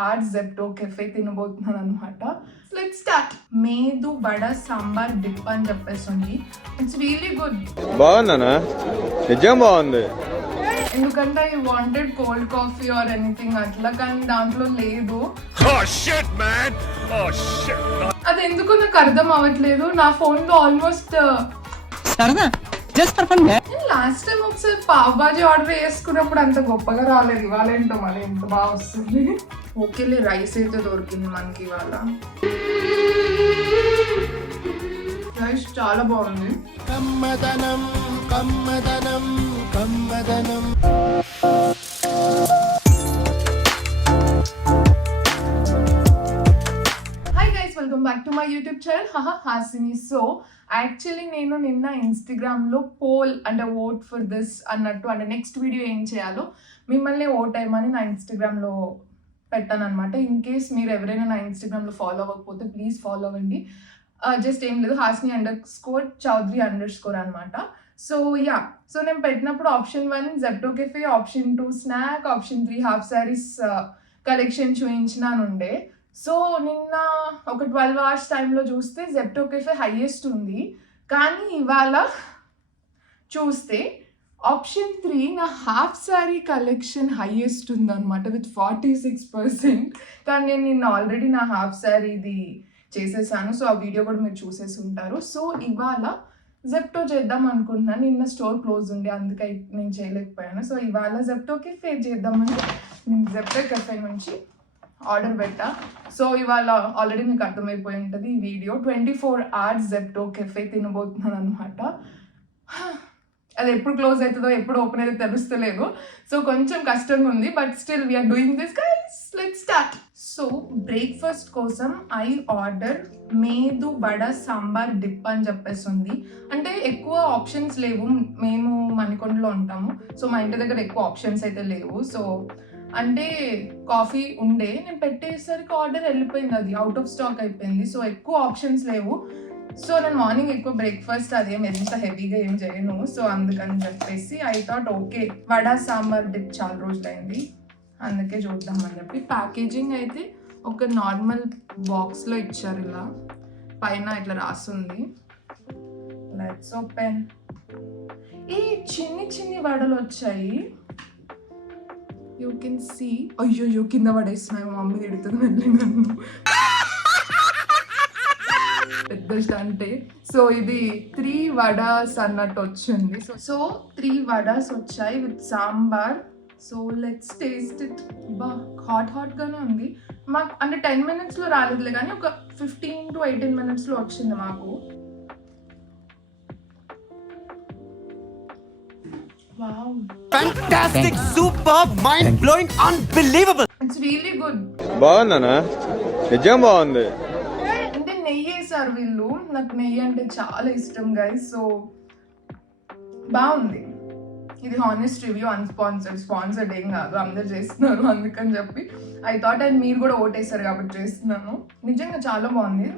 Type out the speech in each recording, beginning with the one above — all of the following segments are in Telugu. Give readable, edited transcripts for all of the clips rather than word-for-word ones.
hours జెప్టో కెఫే తినబోతున్నాను అనమాట. Let's start. Medu vada sambar dip అని చెప్పేసింది. It's really good. బాగుందనా? నిజం బాగుంది. ఎందుకంటే I wanted cold coffee or anything అట్లా, కానీ దాంట్లో లేదు. అది ఎందుకు నాకు అర్థం అవ్వట్లేదు. నా ఫోన్ లో ఆల్మోస్ట్ లాస్ట్ టైం ఒకసారి పావ్ బాజీ ఆర్డర్ చేసుకున్నప్పుడు అంత గొప్పగా రాలేదు. ఇవాళ ఏంటో మరి ఎంత బాగా వస్తుంది. ఓకేలే, రైస్ అయితే దొరికింది మనకి ఇవాళ. రైస్ చాలా బాగుంది. కమ్మదనం కమ్మదనం కమ్మదనం. Welcome back to my YouTube channel Hasini. So actually నేను నిన్న ఇన్స్టాగ్రామ్లో పోల్ అంటే ఓట్ ఫర్ దిస్ అన్నట్టు, అంటే నెక్స్ట్ వీడియో ఏం చేయాలో మిమ్మల్ని ఓట్ అయ్యమని నా ఇన్స్టాగ్రామ్లో పెట్టాను అనమాట. ఇన్ కేస్ మీరు ఎవరైనా నా ఇన్స్టాగ్రామ్లో ఫాలో అవ్వకపోతే ప్లీజ్ ఫాలో అవ్వండి. జస్ట్ ఏం లేదు, hasini_Chowdhury_ అనమాట. సో సో నేను పెట్టినప్పుడు option 1 Zepto cafe, option 2 snack, option 3 half saris collection చూపించినాను ఉండే. సో నిన్న ఒక 12 hours టైంలో చూస్తే జెప్టో కెఫే హైయెస్ట్ ఉంది, కానీ ఇవాళ చూస్తే ఆప్షన్ 3 నా హాఫ్ శారీ కలెక్షన్ హైయెస్ట్ ఉందన్నమాట విత్ 46%. కానీ నేను నిన్న ఆల్రెడీ నా హాఫ్ శారీది చేసేసాను. సో ఆ వీడియో కూడా మీరు చూసేసి ఉంటారు. సో ఇవాళ జెప్టో చేద్దాం అనుకుంటున్నాను. నిన్న స్టోర్ క్లోజ్ ఉండే, అందుకే నేను చేయలేకపోయాను. సో ఇవాళ జెప్టో కెఫే చేద్దామని నేను జెప్టో కెఫే నుంచి ఆర్డర్ పెట్టా. సో ఇవాళ ఆల్రెడీ మీకు అర్థమైపోయి ఉంటుంది ఈ వీడియో. 24 hours జెప్టో కెఫే తినబోతున్నాను అనమాట. అది ఎప్పుడు క్లోజ్ అవుతుందో ఎప్పుడు ఓపెన్ అయితే తెలుస్తలేదు. సో కొంచెం కష్టంగా ఉంది, but still we are doing this guys. Let's start. So breakfast కోసం I order medu vada sambar dip అని చెప్పేసి ఉంది. అంటే ఎక్కువ ఆప్షన్స్ లేవు, మేము మణికొండలో ఉంటాము. సో మా ఇంటి దగ్గర ఎక్కువ ఆప్షన్స్ అయితే లేవు. సో అంటే కాఫీ ఉండే, నేను పెట్టేసరికి ఆర్డర్ వెళ్ళిపోయింది, అది అవుట్ ఆఫ్ స్టాక్ అయిపోయింది. సో ఎక్కువ ఆప్షన్స్ లేవు. సో నేను మార్నింగ్ ఎక్కువ బ్రేక్ఫాస్ట్ అదేం ఎంత హెవీగా ఏం చేయను. సో అందుకని చెప్పేసి I thought okay vada sambar dip చాలా రోజులైంది, అందుకే చూద్దామని చెప్పి. ప్యాకేజింగ్ అయితే ఒక నార్మల్ బాక్స్లో ఇచ్చారు, ఇలా పైన ఇట్లా రాస్తుంది. Let's open. ఈ చిన్ని వడలు వచ్చాయి, యూ కెన్ సీ. అయ్యో కింద పడేస్తున్నాయి, మా మమ్మీ తిడుతుంది వెళ్ళి నన్ను, పెద్ద అంటే. సో ఇది 3 వడాస్ అన్నట్టు వచ్చింది. సో 3 వడాస్ వచ్చాయి with sambar. So let's taste it. బా హాట్ గానే ఉంది. మాకు అంటే 10 minutes రాలేదులే, కానీ ఒక 15 to 18 minutes వచ్చింది మాకు. Wow. Fantastic, superb, mind-blowing, unbelievable. It's really good. బాగుందనా? నిజం బాగుంది. అంటే నెయ్యి వేసారు వీళ్ళు, నాకు నెయ్యి అంటే చాలా ఇష్టం గైస్. సో బాగుంది. ఇది హానెస్ట్ రివ్యూ, స్పాన్సర్డ్ ఏం కాదు, అందరు చేస్తున్నారు అందుకని చెప్పి ఐ థాట్. అండ్ మీరు కూడా ఓటేసారు కాబట్టి చేస్తున్నాను. నిజంగా చాలా బాగుంది.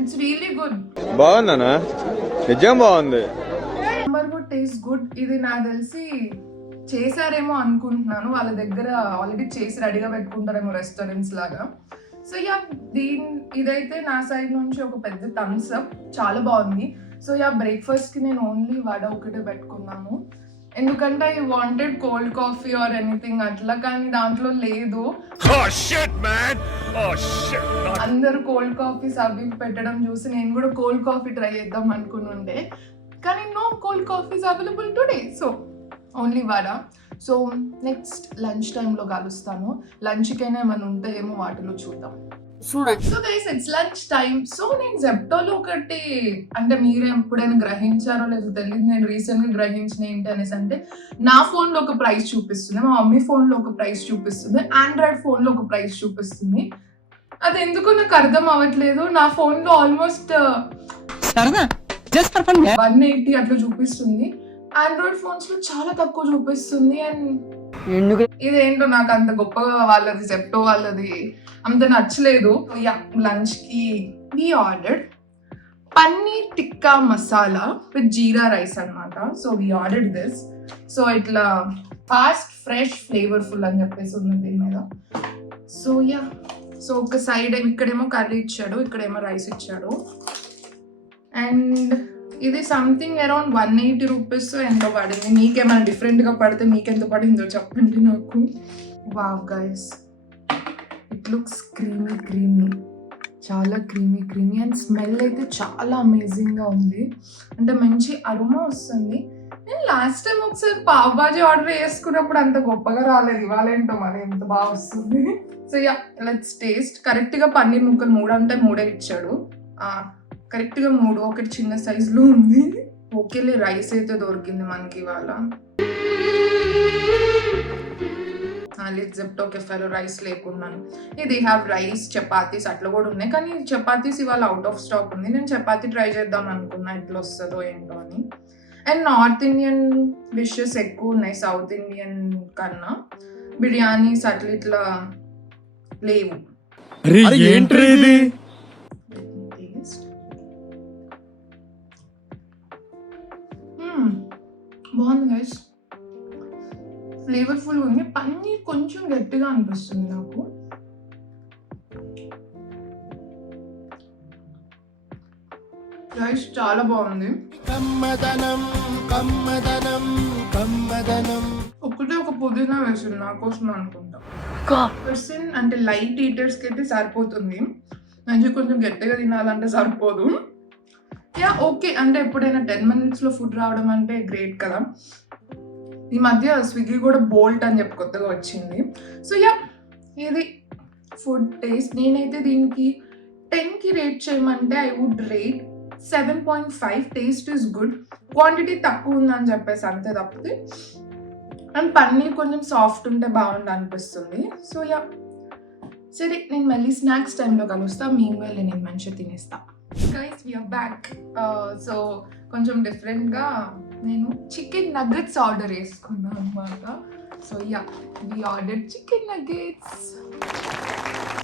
It's really good. బాగుందనా? నిజం బాగుంది. సాంబార్ కూడా టేస్ట్ గుడ్. ఇది నాకు తెలిసి చేశారేమో అనుకుంటున్నాను, వాళ్ళ దగ్గర ఆల్రెడీ చేసి రెడీగా పెట్టుకుంటారేమో రెస్టారెంట్స్ లాగా. సో ఇదైతే నా సైడ్ నుంచి ఒక పెద్ద థమ్స్ అప్, చాలా బాగుంది. సో బ్రేక్ఫాస్ట్ కి నేను ఓన్లీ వడ ఒకటే పెట్టుకున్నాను, ఎందుకంటే I wanted cold coffee or anything అట్లా, కానీ దాంట్లో లేదు. అందరు కోల్డ్ కాఫీస్ అవి పెట్టడం చూసి నేను కూడా కోల్డ్ కాఫీ ట్రై చేద్దాం అనుకుని ఉండే, కానీ no cold coffees available today. So only vada. So next lunch టైంలో కలుస్తాను. లంచ్కైనా ఏమైనా ఉంటాయేమో వాటిలో చూద్దాం. So guys it's lunch time. So నేను జెప్టోలో ఒకటి, అంటే మీరు ఎప్పుడైనా గ్రహించారో లేదో తెలియదు, నేను రీసెంట్గా గ్రహించిన ఏంటి అనేసి అంటే, నా ఫోన్లో ఒక ప్రైస్ చూపిస్తుంది, మా మమ్మీ ఫోన్లో ఒక ప్రైస్ చూపిస్తుంది, ఆండ్రాయిడ్ ఫోన్లో ఒక ప్రైస్ చూపిస్తుంది. అది ఎందుకో నాకు అర్థం అవ్వట్లేదు. నా ఫోన్లో ఆల్మోస్ట్ 180 అట్లా చూపిస్తుంది, ఆండ్రాయిడ్ ఫోన్స్ లో చాలా తక్కువ చూపిస్తుంది. అండ్ ఇదేంటో నాకు అంత గొప్పగా వాళ్ళది జెప్టో వాళ్ళది అంత నచ్చలేదు. లంచ్ కి we ordered paneer tikka masala with jeera rice అన్నమాట. So we ordered this. So ఇట్లా ఫాస్ట్ ఫ్రెష్ ఫ్లేవర్ఫుల్ అని చెప్పేసి ఉంది దీని మీద. సో యా, సో ఒక సైడ్ ఇక్కడేమో కర్రీ ఇచ్చాడు, ఇక్కడేమో రైస్ ఇచ్చాడు. అండ్ ఇది సంథింగ్ అరౌండ్ 180 రూపీస్ ఎంతో పడింది. మీకేమైనా డిఫరెంట్గా పడితే మీకెంత పడిందో చెప్పండి నాకు. Wow guys, it looks creamy creamy, చాలా క్రీమీ క్రీమీ అండ్ స్మెల్ అయితే చాలా అమేజింగ్గా ఉంది. అంటే మంచి అరోమా వస్తుంది. నేను లాస్ట్ టైం ఒకసారి పావ్ బాజీ ఆర్డర్ చేసుకున్నప్పుడు అంత గొప్పగా రాలేదు, ఇవాళేంటో మరి ఎంత బాగా వస్తుంది. So yeah, let's taste. కరెక్ట్గా పన్నీర్ ముక్కలు 3 అంటే 3 ఇచ్చాడు, కరెక్ట్గా 3, ఒకటి చిన్న సైజులో ఉంది. ఓకేలే, రైస్ అయితే దొరికింది మనకి ఇవాళ. జెప్టో కెఫేలో రైస్ లేకున్నాను. ఇది హ్యావ్ రైస్, చపాతీస్ అట్లా కూడా ఉన్నాయి, కానీ చపాతీస్ ఇవాళ అవుట్ ఆఫ్ స్టాక్ ఉంది. నేను చపాతీ ట్రై చేద్దాం అనుకున్నా, ఎట్లా వస్తుందో ఏంటో అని. అండ్ నార్త్ ఇండియన్ డిషెస్ ఎక్కువ ఉన్నాయి సౌత్ ఇండియన్ కన్నా. బిర్యానీస్ అట్లా ఇట్లా లేవు. బాగుంది గైస్, ఫ్లేవర్ఫుల్ ఉంది. పన్నీర్ కొంచెం గట్టిగా అనిపిస్తుంది నాకు. రైస్ చాలా బాగుంది. ఒకటే ఒక పుదీనా వేసింది నా కోసం అనుకుంటా. పర్సన్ అంటే లైట్ ఈటర్స్కి అయితే సరిపోతుంది, మంచిగా కొంచెం గట్టిగా తినాలంటే సరిపోదు. యా ఓకే, అంటే ఎప్పుడైనా 10 minutesలో ఫుడ్ రావడం అంటే గ్రేట్ కదా. ఈ మధ్య స్విగ్గీ కూడా బోల్ట్ అని చెప్పి కొత్తగా వచ్చింది. సో యా, ఇది ఫుడ్ టేస్ట్. నేనైతే దీనికి 10కి రేట్ చేయమంటే I would rate 7.5. Taste is good, quantity తక్కువ ఉందని చెప్పేసి అంతే తప్పితే. అండ్ పన్నీర్ కొంచెం సాఫ్ట్ ఉంటే బాగుండు అనిపిస్తుంది. సో యా, సరే నేను మళ్ళీ స్నాక్స్ టైంలో కలుస్తా. మీన్వైల్ నేను మంచిగా తినేస్తా. Guys we are back. సో కొంచెం డిఫరెంట్గా నేను చికెన్ నగ్గెట్స్ ఆర్డర్ చేసుకున్నాను అనమాట. So yeah, we order chicken nuggets.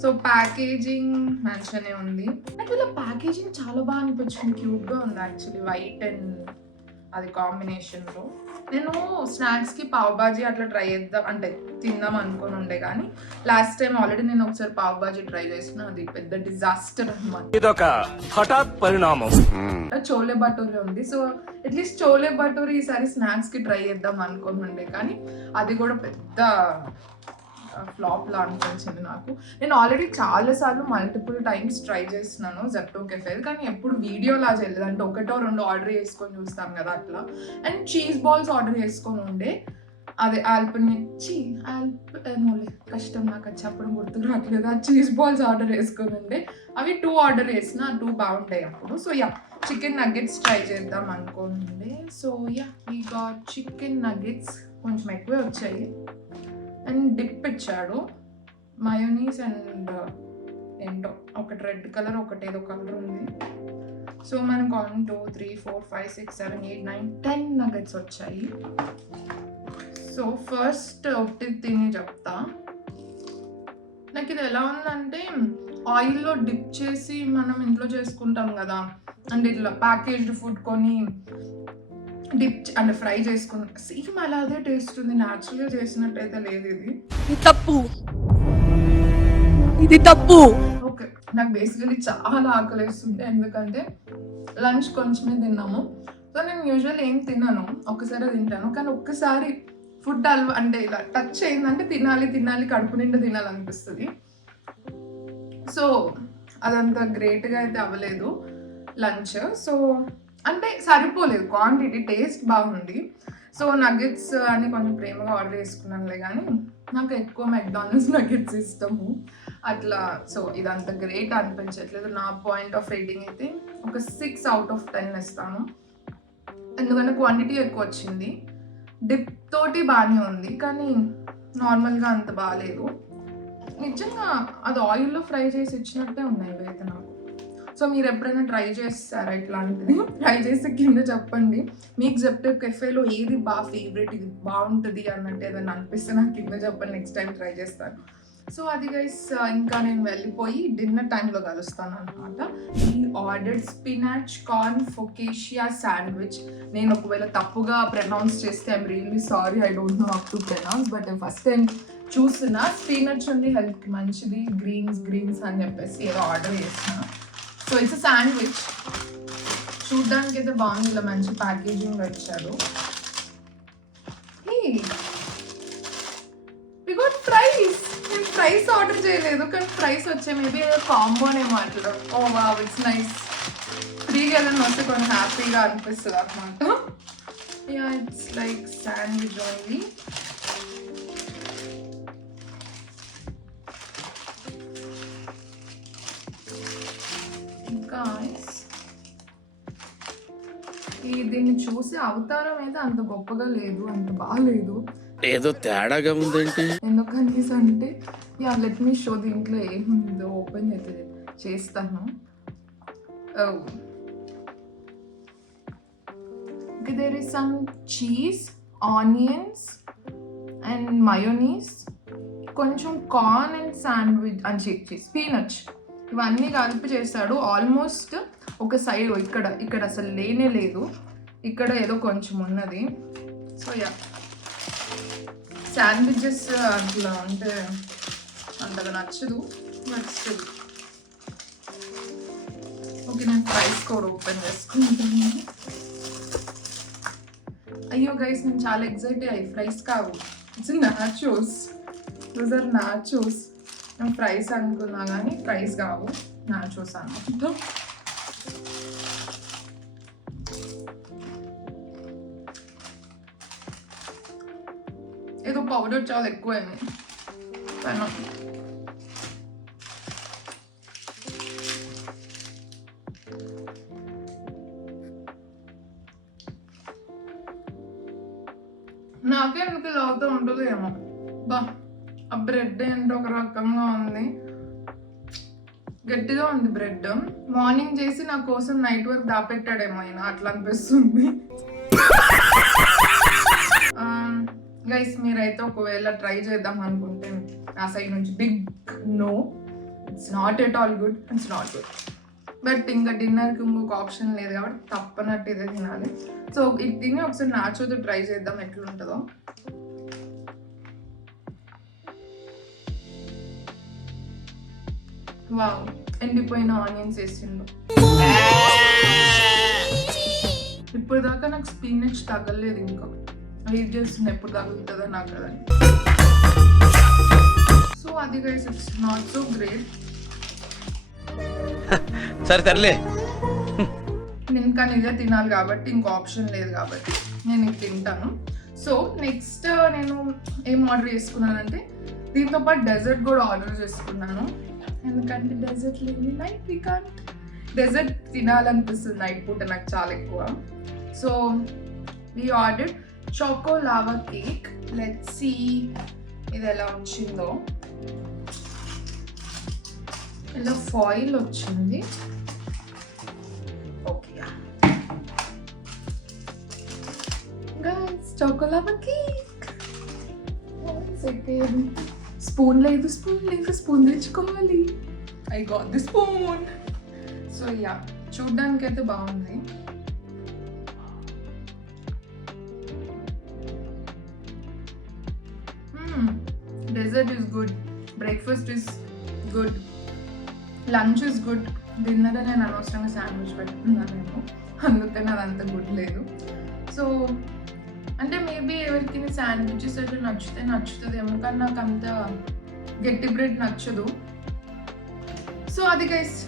So packaging మంచిగానే ఉంది. నాకు ఇలా ప్యాకేజింగ్ చాలా బాగా అనిపించింది, క్యూట్గా ఉంది యాక్చువల్లీ, వైట్ అండ్ అది కాంబినేషన్లో. నేను స్నాక్స్కి పావ్ బాజీ అట్లా ట్రై చేద్దాం అంటే తిందాం అనుకుని ఉండే, కానీ లాస్ట్ టైం ఆల్రెడీ నేను ఒకసారి పావ్ బాజీ ట్రై చేసిన, అది పెద్ద డిజాస్టర్ అనమాట. ఇదొక హఠాత్ పరిణామం. చోలే భటూరే ఉంది. సో అట్లీస్ట్ చోలే భటూరే ఈసారి స్నాక్స్కి ట్రై చేద్దాం అనుకుని ఉండే, కానీ అది కూడా పెద్ద ఫ్లాప్ లా అనిపించింది నాకు. నేను ఆల్రెడీ చాలాసార్లు మల్టిపుల్ టైమ్స్ ట్రై చేస్తున్నాను జెప్టో కెఫే, కానీ ఎప్పుడు వీడియోలా చేయలేదు. అంటే 1-2 ఆర్డర్ చేసుకొని చూస్తాం కదా అట్లా. అండ్ చీజ్ బాల్స్ ఆర్డర్ చేసుకొని ఉండే, అదే కష్టం నాకు అది చెప్పడం గుర్తుకు రావట్లేదు. ఆ చీజ్ బాల్స్ ఆర్డర్ చేసుకొని ఉండే, అవి 2 ఆర్డర్ చేసిన, 2 బాగుంటాయి అప్పుడు. So yeah, chicken nuggets try చేద్దాం అనుకోండి. సో యా, ఈ గాట్ చికెన్ నగ్గెట్స్ కొంచెం ఎక్కువే వచ్చాయి. అండ్ డిప్ ఇచ్చాడు, మయోనీస్ అండ్ ఏంటో ఒకటి రెడ్ కలర్, ఒకటి ఏదో కలర్ ఉంది. సో మనకు 1 2 3 4 5 6 7 8 9 10 నగెట్స్ వచ్చాయి. సో ఫస్ట్ ఒకటి తిని చెప్తా. నాకు ఇది ఎలా ఉందంటే, ఆయిల్లో డిప్ చేసి మనం ఇంట్లో చేసుకుంటాం కదా, అంటే ఇట్లా ప్యాకేజ్డ్ ఫుడ్ కొని డిప్ అంటే ఫ్రై చేసుకుని సేమ్ అలాగే టేస్ట్ ఉంది. న్యాచురల్గా చేసినట్టయితే లేదు ఇది తప్పు. ఓకే, నాకు బేసికలీ చాలా ఆకలిస్తుంది, ఎందుకంటే లంచ్ కొంచెమే తిన్నాము. సో నేను యూజువల్ ఏం తిన్నాను, ఒక్కసారి తింటాను, కానీ ఒక్కసారి ఫుడ్ అంటే ఇలా టచ్ అయిందంటే తినాలి కడుపు నిండా తినాలనిపిస్తుంది. సో అదంత గ్రేట్గా అయితే అవ్వలేదు లంచ్. సో అంటే సరిపోలేదు క్వాంటిటీ, టేస్ట్ బాగుంది. సో నగెట్స్ అని కొంచెం ప్రేమగా ఆర్డర్ చేసుకున్నానులే, కానీ నాకు ఎక్కువ మెక్డానల్డ్స్ నగెట్స్ ఇష్టము అట్లా. సో ఇదంత గ్రేట్ అనిపించట్లేదు. నా పాయింట్ ఆఫ్ రేటింగ్ అయితే ఒక 6 out of 10 ఇస్తాను, ఎందుకంటే క్వాంటిటీ ఎక్కువ వచ్చింది. డిప్ తోటి బాగానే ఉంది, కానీ నార్మల్గా అంత బాగాలేదు. నిజంగా అది ఆయిల్లో ఫ్రై చేసి ఇచ్చినట్టే ఉన్నాయి ఇవైతే నాకు. సో మీరు ఎప్పుడైనా ట్రై చేస్తారా ఇట్లాంటిది? ట్రై చేస్తే కింద చెప్పండి. మీకు జెప్టో కెఫేలో ఏది బాగా ఫేవరెట్, ఇది బాగుంటుంది అన్నట్టు ఏదైనా అనిపిస్తే నాకు కింద చెప్పండి, నెక్స్ట్ టైం ట్రై చేస్తాను. సో అది గైస్ ఇంకా నేను వెళ్ళిపోయి డిన్నర్ టైంలో కలుస్తాను అనమాట. I ordered spinach corn focaccia sandwich. నేను ఒకవేళ తప్పుగా ప్రొనౌన్స్ చేస్తే I'm really sorry, I don't know how to pronounce, but నేను ఫస్ట్ టైం చూసిన స్పినాచ్ ఉంది, హెల్త్కి మంచిది, గ్రీన్స్ అని చెప్పేసి ఏదో ఆర్డర్ చేసిన. సో ఇట్స్ శాండ్విచ్, చూడ్డానికి అయితే బాగుంది, ఇలా మంచి ప్యాకేజింగ్ వచ్చాడు. ప్రైస్ నేను ప్రైస్ ఆర్డర్ చేయలేదు, కానీ ప్రైస్ వచ్చే మేబీ కాంబోనే మాట్లాడు. ఓ వావ్, ఇట్స్ నైస్. ఫ్రీగా ఏదైనా వస్తే కొంచెం హ్యాపీగా అనిపిస్తుంది అనమాట. Yeah, it's like sandwich only. ఇంకా దీన్ని చూసి అవతారం అయితే అంత గొప్పగా లేదు, అంత బాగాలేదు, ఏదో తేడాగా ఉందేంటి. ఎందుకనేసి అంటే యా లెట్ మీ షో దీంట్లో ఏముందో ఓపెన్ అయితే చేస్తాను. There is some cheese, onions and mayonnaise, కొంచెం కార్న్ అండ్ శాండ్విచ్ అని స్పినచ్, ఇవన్నీ కలిపి చేస్తాడు. ఆల్మోస్ట్ ఒక సైడ్ ఇక్కడ అసలు లేనే లేదు, ఇక్కడ ఏదో కొంచెం ఉన్నది. సో యా, శాండ్విచెస్ అట్లా అంటే అంతగా నచ్చదు, బట్ స్టిల్ ఓకే. నేను ప్రైస్ కోడ్ ఓపెన్ చేసుకుంటాను. అయ్యో గైస్, నేను చాలా ఎక్సైట్ అయ్యి, ఫ్రైస్ కావు, it's nachos, those are nachos. నేను ఫ్రైస్ అనుకున్నా కానీ ఫ్రైస్ కావు, నాచోస్ అనమాట. ఏదో పౌడర్ చాలా ఎక్కువైంది పైన. నాకే ఎందుకు ఇలా అవుతూ ఉంటుంది ఏమో. బా, ఆ బ్రెడ్ ఏంటో ఒక రకంగా ఉంది, గట్టిగా ఉంది బ్రెడ్. మార్నింగ్ చేసి నా కోసం నైట్ వరకు దాపెట్టాడేమో ఆయన, అట్లా అనిపిస్తుంది. గైస్, మీరైతే ఒకవేళ ట్రై చేద్దాం అనుకుంటే నా సైడ్ నుంచి big no, it's not at all good, it's not good. But ఇంకా డిన్నర్కి ఇంకొక ఆప్షన్ లేదు కాబట్టి తప్పనట్టు ఇదే తినాలి. సో ఇది తిని ఒకసారి నాచోతో ట్రై చేద్దాం ఎట్లుంటుందో. వావ్, ఎండిపోయిన ఆనియన్స్ వేసిండు. ఇప్పుడు దాకా నాకు స్పినచ్ తగలేదు, ఇంకా వెయిట్ చేస్తుంది ఎప్పుడు తగులుతుందో నాకు కదా. సో అది guys, it's not so great. సరే తరలే, నేను కానీ ఇదే తినాలి కాబట్టి ఇంకో ఆప్షన్ లేదు కాబట్టి నేను ఇది తింటాను. సో నెక్స్ట్ నేను ఏం ఆర్డర్ చేసుకున్నానంటే దీంతో పాటు డెజర్ట్ కూడా ఆర్డర్ చేసుకున్నాను. ఎందుకంటే డెజర్ట్ లేని నైట్ వీ కాంట్. డెజర్ట్ తినాలనిపిస్తుంది నైట్ పూట నాకు చాలా ఎక్కువ. So we order choco lava cake. Let's see ఇది ఎలా వచ్చిందో. ఇలా ఫాయిల్ వచ్చింది. Okay guys, choco lava cake. Second spoon లేదు, స్పూన్ తెచ్చుకోవాలి. I got the spoon. So yeah, చూడ్డానికి అయితే బాగుంది. Dessert is good, breakfast is good, lunch is good. Dinner నేను అనవసరంగా శాండ్విచ్ పెట్టుకున్నానేమో, అందుకని అదంత గుడ్ లేదు. సో అంటే మేబీ ఎవరికి శాండ్విచెస్ అయితే నచ్చుతుందేమో, కానీ నాకు అంత గట్టి బ్రెడ్ నచ్చదు. సో అది guys,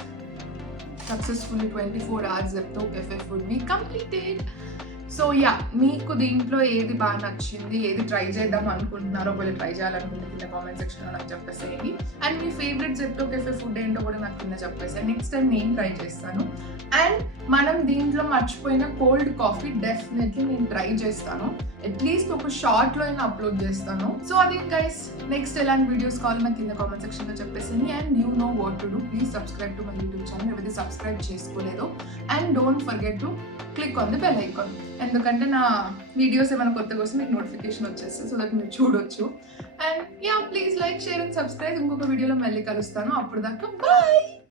successfully 24 hours Zepto Cafe food we completed. So yeah, మీకు దీంట్లో ఏది బాగా నచ్చింది, ఏది ట్రై చేద్దాం అనుకుంటున్నారో, ఒకవేళ ట్రై చేయాలనుకుంటే కింద కామెంట్ సెక్షన్లో నాకు చెప్పేసేయండి. అండ్ మీ ఫేవరెట్ జెప్టో కెఫే ఫుడ్ ఏంటో కూడా నాకు కింద చెప్పేసాను. నెక్స్ట్ టైం నేను ట్రై చేస్తాను. అండ్ మనం దీంట్లో మర్చిపోయిన కోల్డ్ కాఫీ డెఫినెట్లీ నేను ట్రై చేస్తాను. అట్లీస్ట్ ఒక షార్ట్లో అయినా అప్లోడ్ చేస్తాను. సో అది గైస్, నెక్స్ట్ ఎలాంటి వీడియోస్ కావాలో నాకు కింద కామెంట్ సెక్షన్లో చెప్పేసింది. And you know what to do, please subscribe to my YouTube channel ఎవరైతే సబ్స్క్రైబ్ చేసుకోలేదో. And don't forget to click on the bell icon. ఎందుకంటే నా వీడియోస్ ఏమైనా కొత్తగా వస్తే మీకు నోటిఫికేషన్ వచ్చేస్తుంది, సో దట్ మీరు చూడొచ్చు. And yeah, please like, share and subscribe. ఇంకొక వీడియోలో మళ్ళీ కలుస్తాను. అప్పుడు దాకా బాయ్.